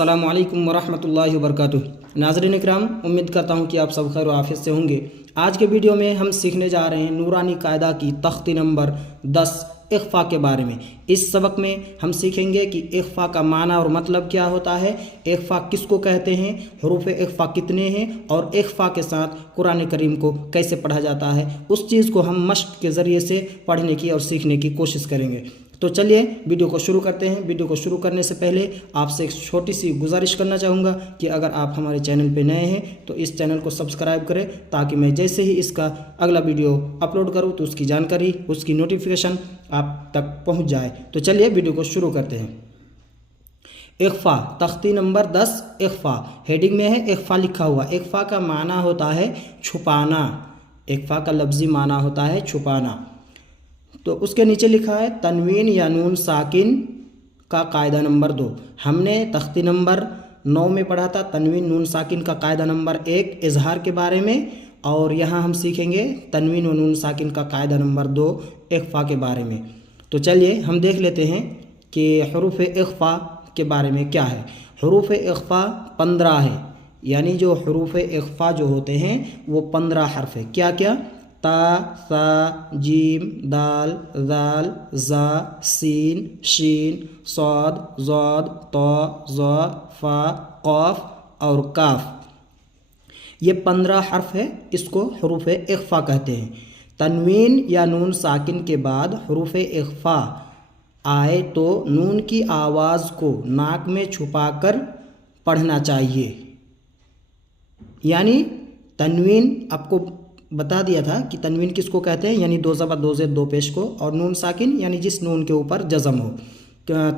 अस्सलामु अलैकुम वरहमतुल्लाहि वबरकातुह। नाज़रीन इकराम, उम्मीद करता हूँ कि आप सब खैर आफियत से होंगे। आज के वीडियो में हम सीखने जा रहे हैं नूरानी कायदा की तख्ती नंबर 10 इख्फा के बारे में। इस सबक में हम सीखेंगे कि इख्फा का माना और मतलब क्या होता है, इख्फा किसको कहते हैं, हरूफ इख्फा कितने हैं और इख्फा के साथ कुरान करीम को कैसे पढ़ा जाता है। उस चीज़ को हम मश्क के ज़रिए से पढ़ने की और सीखने की कोशिश करेंगे। तो चलिए वीडियो को शुरू करते हैं। वीडियो को शुरू करने से पहले आपसे एक छोटी सी गुजारिश करना चाहूँगा कि अगर आप हमारे चैनल पे नए हैं तो इस चैनल को सब्सक्राइब करें, ताकि मैं जैसे ही इसका अगला वीडियो अपलोड करूँ तो उसकी जानकारी, उसकी नोटिफिकेशन आप तक पहुँच जाए। तो चलिए वीडियो को शुरू करते हैं। इख्फा तख्ती नंबर 10 इख्फा हेडिंग में है, इख्फा लिखा हुआ। इख्फा का माना होता है छुपाना। इख्फा का लफ्ज़ी माना होता है छुपाना। तो उसके नीचे लिखा है तनवीन या नून साकिन का कायदा नंबर 2। हमने तख्ती नंबर 9 में पढ़ा था तनवीन नून साकिन का कायदा नंबर 1 इजहार के बारे में, और यहाँ हम सीखेंगे तनवीन व नून साकिन का कायदा नंबर 2 इख्फा के बारे में। तो चलिए हम देख लेते हैं कि हरूफ इख्फा के बारे में क्या है। हरूफ इख्फा 15 है, यानी जो हरूफ इख्फा जो होते हैं वो 15 हर्फ है। क्या क्या? ता, सा, जीम, दाल, जाल, जा, सीन, शीन, सौद, ज़ौद, तो, ज़ौ, फा, क़ाफ और काफ। ये 15 हर्फ है, इसको हरूफ इख्फा कहते हैं। तनवीन या नून साकिन के बाद हरूफ इख्फा आए तो नून की आवाज़ को नाक में छुपाकर पढ़ना चाहिए। यानी तनवीन आपको बता दिया था कि तनवीन किसको कहते हैं, यानी दो ज़बर दो ज़ेर दो पेश को, और नून साकिन यानी जिस नून के ऊपर जज़म हो।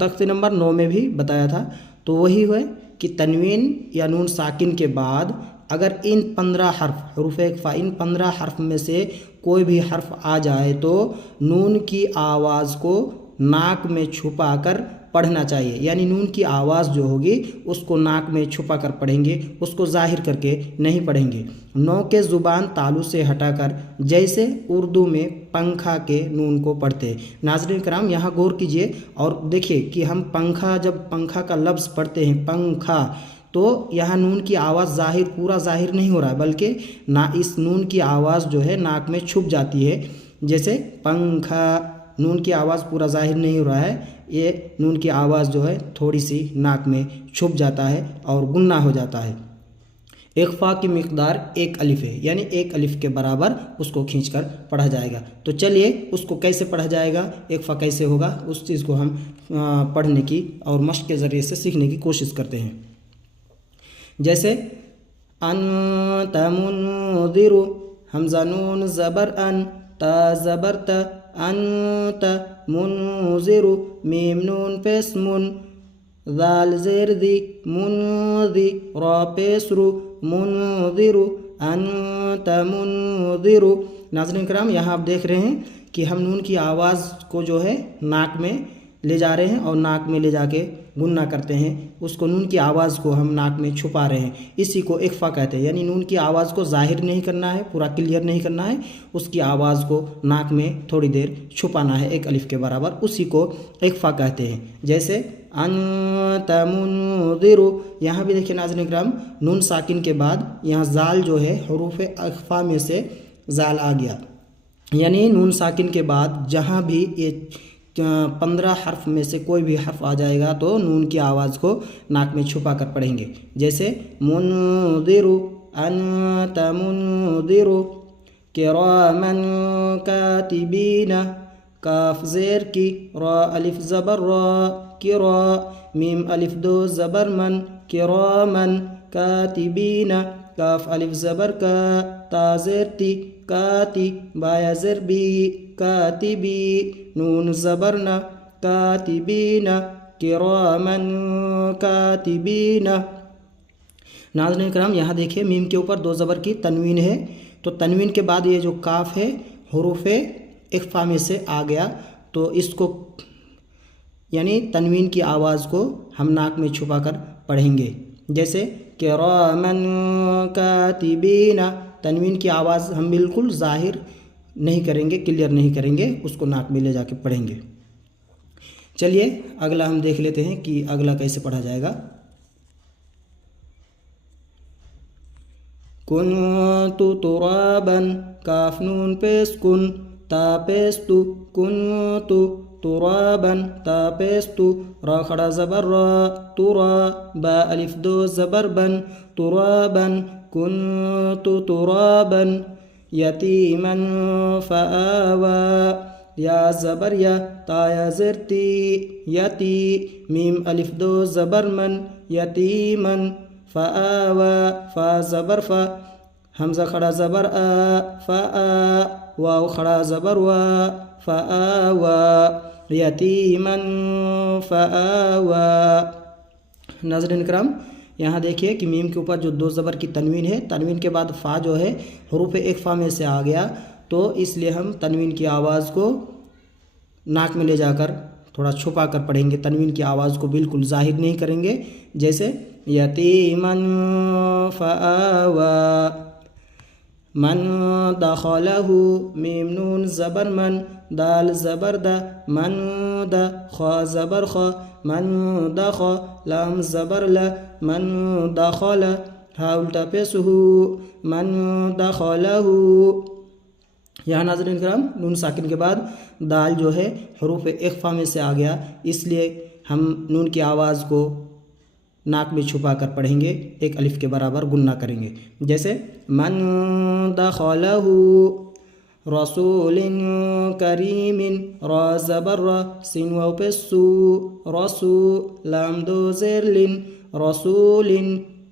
तख्ती नंबर 9 में भी बताया था। तो वही है कि तनवीन या नून साकिन के बाद अगर इन 15 हर्फ हरूफ इख्फा इन 15 हर्फ में से कोई भी हर्फ आ जाए तो नून की आवाज़ को नाक में छुपा कर पढ़ना चाहिए। यानी नून की आवाज़ जो होगी उसको नाक में छुपा कर पढ़ेंगे, उसको ज़ाहिर करके नहीं पढ़ेंगे। नौ के ज़ुबान तालु से हटाकर, जैसे उर्दू में पंखा के नून को पढ़ते हैं। नाज़रीन कराम, यहाँ गौर कीजिए और देखिए कि हम पंखा, जब पंखा का लफ्ज़ पढ़ते हैं पंखा, तो यहाँ नून की आवाज़ पूरा ज़ाहिर नहीं हो रहा है, बल्कि ना इस नून की आवाज़ जो है नाक में छुप जाती है। जैसे पंखा, नून की आवाज़ पूरा ज़ाहिर नहीं हो रहा है, ये नून की आवाज़ जो है थोड़ी सी नाक में छुप जाता है और गुन्ना हो जाता है। इख्फा की मिक़दार 1 अलिफ है, यानी 1 अलिफ के बराबर उसको खींचकर पढ़ा जाएगा। तो चलिए उसको कैसे पढ़ा जाएगा, इख्फा कैसे होगा, उस चीज़ को हम पढ़ने की और मश्क के ज़रिए से सीखने की कोशिश करते हैं। जैसे अंत मुनज़िरु, हमज़ा नून ज़बर अन, ता ज़बर त, अंत मुनज़िरु, मीम नून पेश मुन, दाल ज़ेर दी, मुनज़ि, रा पेश रु, मुनज़िरु, अंत मुनज़िरु। नाज़रीन किराम, यहाँ आप देख रहे हैं कि हम नून की आवाज़ को जो है नाक में ले जा रहे हैं और नाक में ले जाके गुन्ना करते हैं। उसको नून की आवाज़ को हम नाक में छुपा रहे हैं, इसी को इख्फा कहते हैं। यानी नून की आवाज़ को ज़ाहिर नहीं करना है, पूरा क्लियर नहीं करना है, उसकी आवाज़ को नाक में थोड़ी देर छुपाना है 1 अलिफ के बराबर, उसी को इख्फा कहते हैं। जैसे अंत मुनज़िरु, यहाँ भी देखिए नाज़रीन किराम, नून साकिन के बाद यहाँ जाल जो है हरूफ इख्फा में से जाल आ गया। यानी नून साकिन के बाद जहाँ भी ये 15 हर्फ में से कोई भी हर्फ आ जाएगा तो नून की आवाज़ को नाक में छुपा कर पढ़ेंगे। जैसे मुनज़िरु, अंत मुनज़िरु, किरामन कातिबीन, काफ ज़ेर की, रा अलिफ ज़बर रा, किरा, मीम अलिफ दो ज़बर मन, किरामन कातिबीन, काफ अलिफ ज़बर का, ता ज़ेर ती, काती, बाया ज़ेर बी, कातिबी, नून ज़बर न, कातिबीना, किरामन कातिबीना। नाज़रीन किराम, यहाँ देखिए मीम के ऊपर 2 ज़बर की तनवीन है, तो तनवीन के बाद ये जो काफ है हरूफ इख्फा में से आ गया, तो इसको यानी तनवीन की आवाज़ को हम नाक में छुपा कर पढ़ेंगे। जैसे किरामन कातिबीना, तनवीन की आवाज़ हम बिल्कुल ज़ाहिर नहीं करेंगे, क्लियर नहीं करेंगे, उसको नाक में ले जाके पढ़ेंगे। चलिए अगला हम देख लेते हैं कि अगला कैसे पढ़ा जाएगा। كنت ترابا کاف نون پیش کن تا پیش تو كنت ترابا تا پیش تو را کھڑا زبر را ترا با الف دو زبر بن ترابا كنت ترابا یتیما فآوى یا زبر یا تا یا زر تی یتی میم الف دو زبر من یتیما فآوى فا زبر فا حمزہ کھڑا زبر آ فآ واو کھڑا زبر وا فآوى یتیما فآوى۔ ناظرین کرام یہاں دیکھیے کہ میم کے اوپر جو دو زبر کی تنوین ہے، تنوین کے بعد فا جو ہے حروف اخفا میں سے آ گیا، تو اس لیے ہم تنوین کی آواز کو ناک میں لے جا کر تھوڑا چھپا کر پڑھیں گے، تنوین کی آواز کو بالکل ظاہر نہیں کریں گے، جیسے یتیما فآوى من دخلہ میم نون زبر من دال زبر دا من دا خا زبر خا من دخ لام زبر لا من دخل ہا الٹا پیش ہو من دخلہ۔ یہاں ناظرین کرام نون ساکن کے بعد دال جو ہے حروف اخفا میں سے آ گیا، اس لیے ہم نون کی آواز کو ناک میں چھپا کر پڑھیں گے، ایک الف کے برابر گننا کریں گے، جیسے من دخلہ رسول کریم را زبر را سین واو پیش سو رسو لام دو زیر لن رسول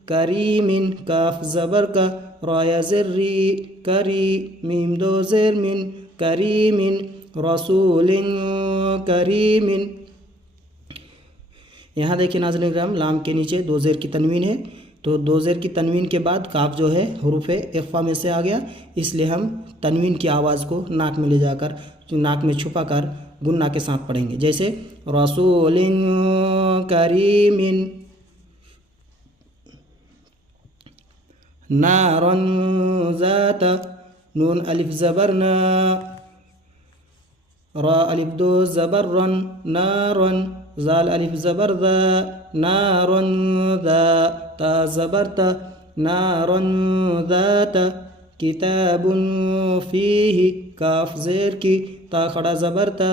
کریم کاف زبر کا را یا زر ری کری میم دو زیر من کریم رسول کریم۔ یہاں دیکھیں ناظرین کرام لام کے نیچے دو زیر کی تنوین ہے، تو دو زیر کی تنوین کے بعد کاف جو ہے حروف اخفا میں سے آ گیا، اس لیے ہم تنوین کی آواز کو ناک میں لے جا کر ناک میں چھپا کر گننا کے ساتھ پڑھیں گے، جیسے رسول کریم نارا ذات نون الف زبر نا را الف دو زبر رن نارا زال الف زبر ذا نارا ذا تا زبر تا نارا ذات کتاب فیہ کاف زیر کی تا کھڑا زبر تا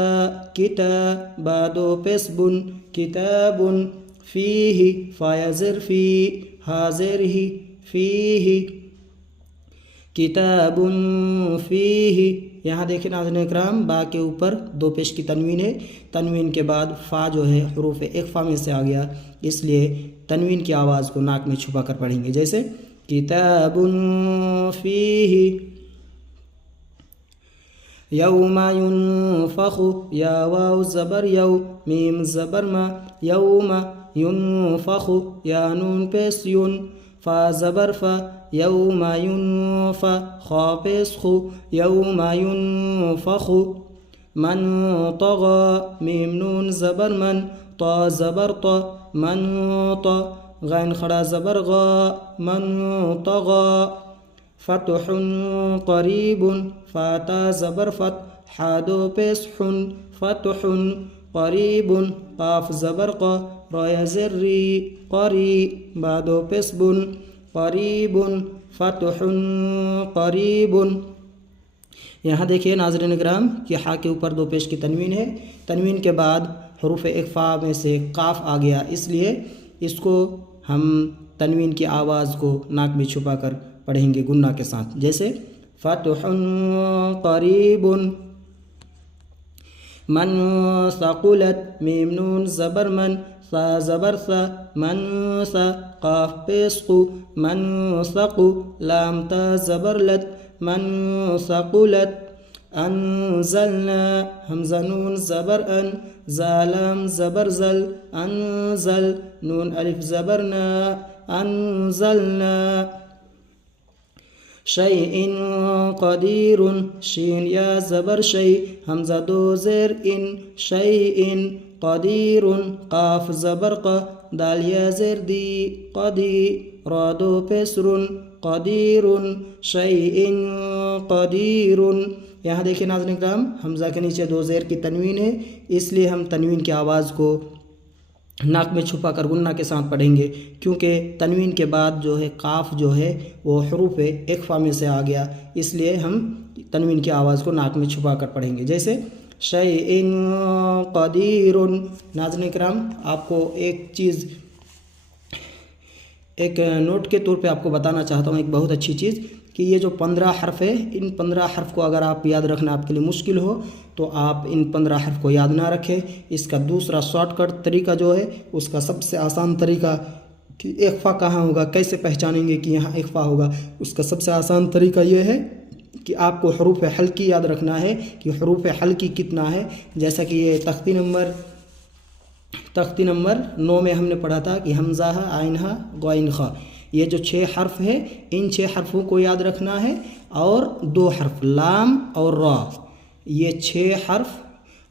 کتابادو پیس بن کتاب فیہ فا یا زر فی ہا زیر ہی فیہ کتاب فیہ۔ یہاں دیکھیں ناظرین اکرام با کے اوپر دو پیش کی تنوین ہے، تنوین کے بعد فا جو ہے حروف اخفا میں سے آ گیا، اس لیے تنوین کی آواز کو ناک میں چھپا کر پڑھیں گے، جیسے کتاب فیہ یوم ینفخ یا واو زبر یو میم زبر ما یوم ینفخ یا نون پیش یون فا زبر فا یوم ینفخ خا پیش خو یوم ینفخ من طغى میم نون زبر من طا زبر طا من طا غین کھڑا زبر غا من طغى فتح قریب فاتا زبر فت حادو پیش حن فتح قریب قاف زبر قا را زر ری قری بادو پیش بن قریب فتح قریب۔ یہاں دیکھیے ناظرین اکرام کہ ہا کے اوپر دو پیش کی تنوین ہے، تنوین کے بعد حروف اخفا میں سے قاف آ گیا، اس لیے اس کو ہم تنوین کی آواز کو ناک میں چھپا کر پڑھیں گے گننا کے ساتھ، جیسے فتح قریب من ثقلت میم نون زبر من سا زبر سا من سا قاف پیش قو من ثقو لام تا زبر لت من ثقلت انزلنا حمزہ نون زبر ان زالام زبر زل انزل نون الف زبرنا انزلنا شیء قدیر شین یا زبر شی حمزہ دو زیر ان شیء قدیر قاف زبر ق دال یا زیر دی قدی را دو پیسر قدیر شیء قدیر۔ یہاں دیکھیں ناظرین کرام حمزہ کے نیچے دو زیر کی تنوین ہے، اس لیے ہم تنوین کی آواز کو नाक में छुपा कर गुन्ना के साथ पढ़ेंगे, क्योंकि तनवीन के बाद जो है काफ जो है वो हरूफ इख्फा में से आ गया, इसलिए हम तनवीन की आवाज़ को नाक में छुपा कर पढ़ेंगे। जैसे शैइन क़दीरुन। नाज़रीन किराम, आपको एक चीज़ एक नोट के तौर पे आपको बताना चाहता हूँ, एक बहुत अच्छी चीज़, कि ये जो 15 हर्फ है, इन 15 हर्फ को अगर आप याद रखना आपके लिए मुश्किल हो तो आप इन 15 हर्फ को याद ना रखें। इसका दूसरा शॉर्टकट तरीका जो है, उसका सबसे आसान तरीका कि इख्फा कहाँ होगा, कैसे पहचानेंगे कि यहाँ इख्फा होगा, उसका सबसे आसान तरीका ये है कि आपको हरूफ हल्की याद रखना है कि हरूफ हल्की कितना है। जैसा कि ये तख्ती नंबर 9 में हमने पढ़ा था कि हमज़ा है, आइन है, गौइन खा, ये जो 6 हर्फ है, इन 6 हर्फों को याद रखना है, और 2 हर्फ लाम और रा, ये 6 हर्फ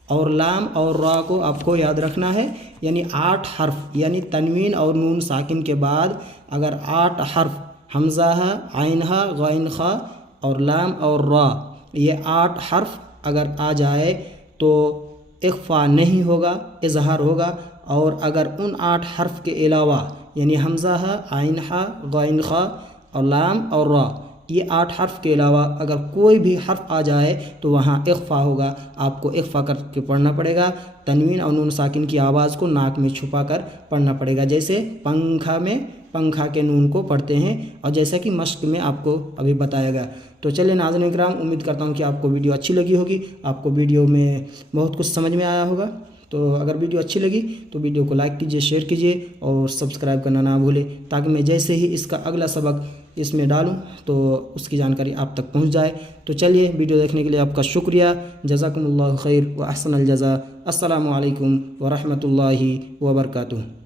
और लाम और रा को आपको याद रखना है। यानी 8 हर्फ, यानी तनवीन और नून साकिन के बाद अगर 8 हर्फ हमज़ा है, आइन है, गौइन खा और लाम और रा, ये 8 हर्फ अगर आ जाए तो इख्फा नहीं होगा, इजहार होगा। और अगर उन 8 हर्फ के अलावा यानी हमज़ा है, आइन है, गौइन खा और लाम और रा, ये 8 हर्फ के अलावा अगर कोई भी हर्फ आ जाए तो वहाँ इख्फा होगा, आपको इख्फा करके पढ़ना पड़ेगा। तनवीन और नून साकिन की आवाज़ को नाक में छुपा कर पढ़ना पड़ेगा, जैसे पंखा में पंखा के नून को पढ़ते हैं, और जैसा कि मश्क में आपको अभी बताया गया। तो चलिए नाज़रीन किराम, उम्मीद करता हूँ कि आपको वीडियो अच्छी लगी होगी, आपको वीडियो में बहुत कुछ समझ में आया होगा। तो अगर वीडियो अच्छी लगी तो वीडियो को लाइक कीजिए, शेयर कीजिए और सब्सक्राइब करना ना भूलें, ताकि मैं जैसे ही इसका अगला सबक इसमें डालूं तो उसकी जानकारी आप तक पहुंच जाए। तो चलिए, वीडियो देखने के लिए आपका शुक्रिया। जज़ाकुमुल्लाहु खैर व अहसनल जज़ा। अस्सलामु अलैकुम व रहमतुल्लाहि व बरकातुहू।